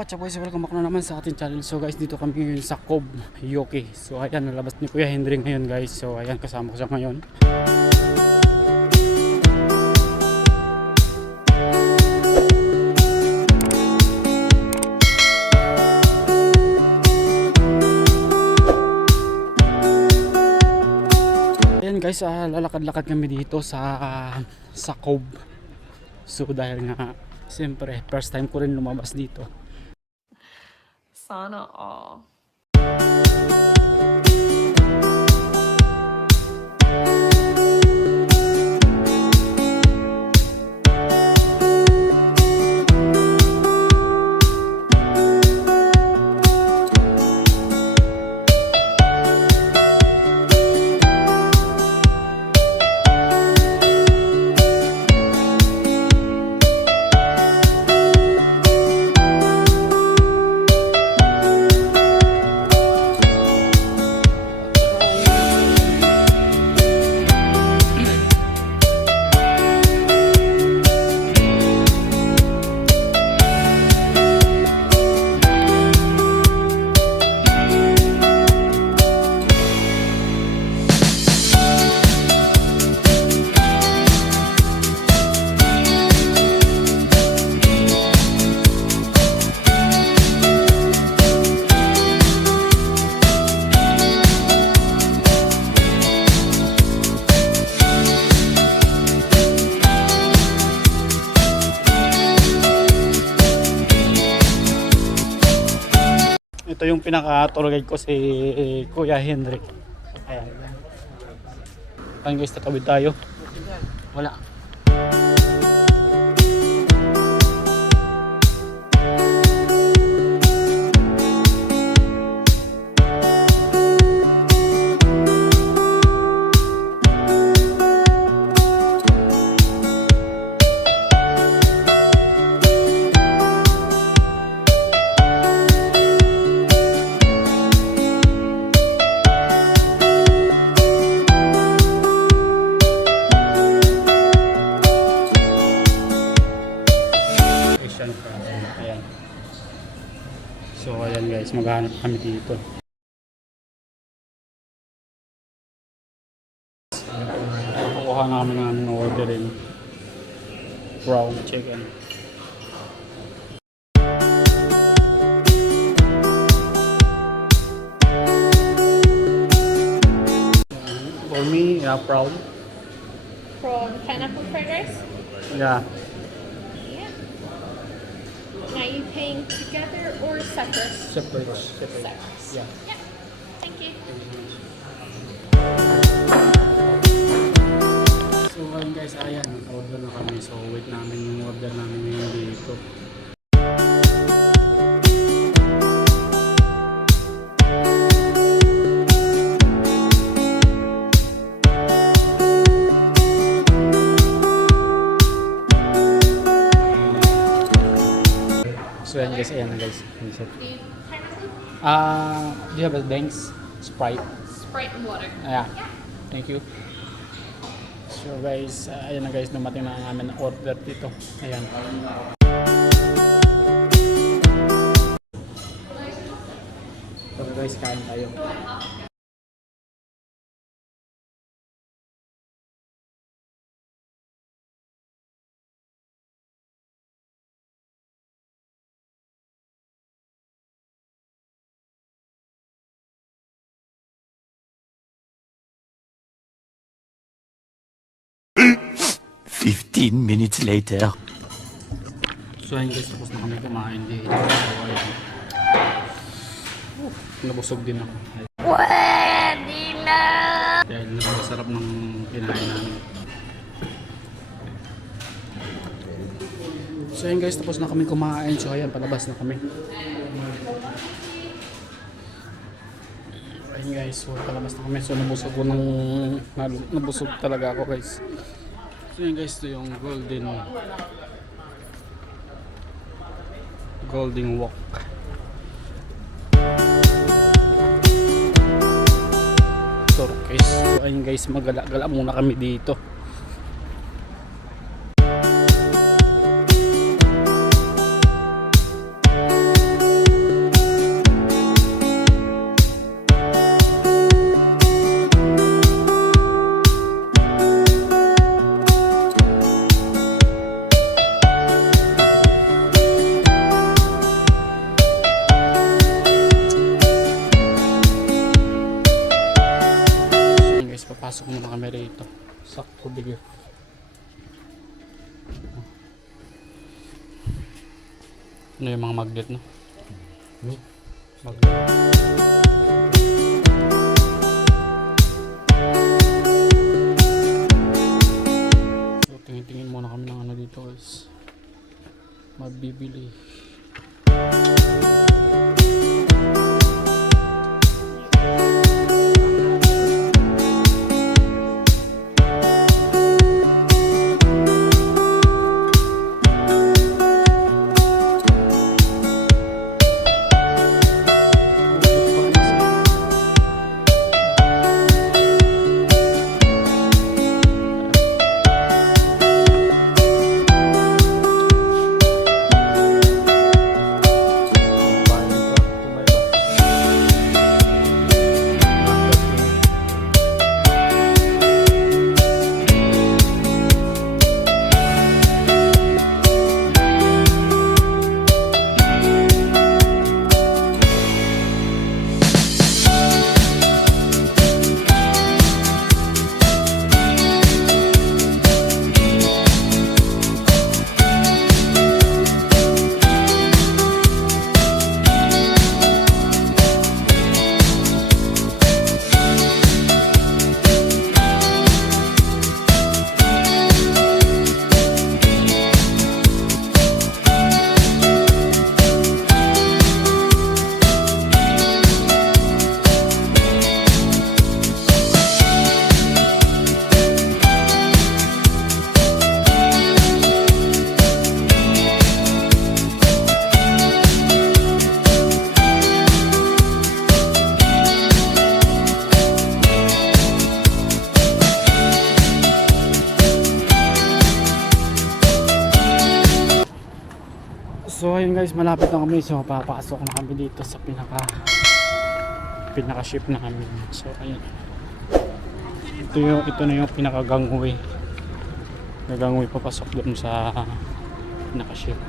what's up guys? Welcome back na naman sa ating channel. So guys, dito kami ngayon sa Cob, Yoki. So ayan, nalabas ni Kuya Henry ngayon guys. So ayan, kasama ko siya ngayon. Ayan guys, ah, lalakad-lakad kami dito sa sa Cob. So dahil nga, siyempre, first time ko rin lumabas dito. sauna all. Ito yung pinaka-tour guide ko si Kuya Henry. Ayan. Ayan guys, tatawid tayo. Wala. Asian crossing. Ayan. So ayan guys, maghanap kami dito. Kukuha namin ng aming orderin. Brown chicken. For me, yeah, brown. Prawn pineapple fried rice? Yeah. Now you paying together or separate? Separate. Separate. Separate. Yeah. Yeah. Thank you. So ayun guys, ayan, order na kami. So wait namin yung order namin ngayon dito. Guys, ayan na guys. Siya. Do you have a Banks? Sprite? Sprite and water. Ayan. Thank you. So guys, uh, ayan na guys, dumating na ang amin na order dito. Ayan. So guys, kain tayo. Fifteen minutes later. So ayun guys, tapos na kami kumain ayan. Uh, nabusog din ako. Pwede na! Dahil napakasarap ng kinain namin. So ayun guys, tapos na kami kumain. So ayan, palabas na kami. Ayun guys, so palabas na kami. So nabusog ko ng... Nabusog talaga ako guys. So yun guys, ito yung golden golden walk. Turkish. So ayun guys, magala-gala muna kami dito. Rito sa Kobe Gift. Ano yung mga magnet, no? Magnet. So, tingin-tingin muna kami ng ano dito guys. Mabibili. Guys, malapit na kami. So papasok na kami dito sa pinaka pinaka ship namin. So ayun. Ito yung ito na yung pinaka gangway. Gangway papasok doon sa pinaka ship.